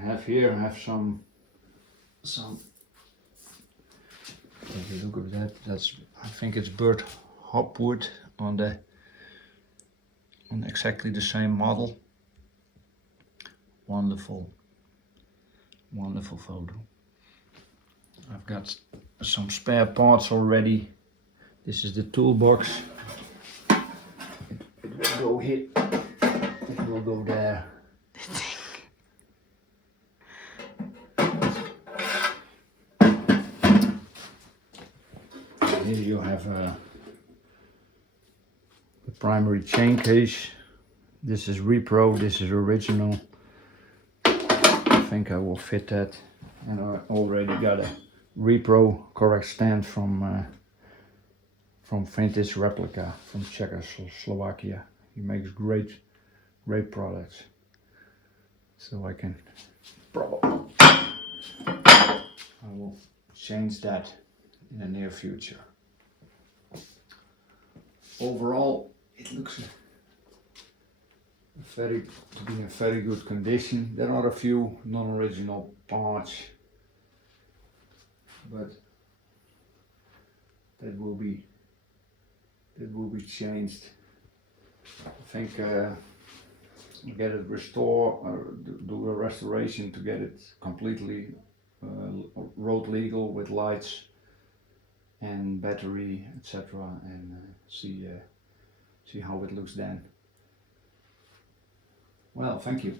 I have some take a look at that. That's, I think it's bird hopwood on exactly the same model. Wonderful photo. I've got some spare parts already. This is the toolbox. It will go here. It will go there. Here you have the primary chain case. This is repro, this is original. I think I will fit that. And I already got a repro correct stand from Vintage Replica from Czechoslovakia. He makes great products. So I can probably, I will change that in the near future. Overall, it looks to be in very good condition. There are a few non-original parts, but that will be changed. I think get it restored, do a restoration to get it completely road legal with lights and battery, etc., and see how it looks then. Well, thank you.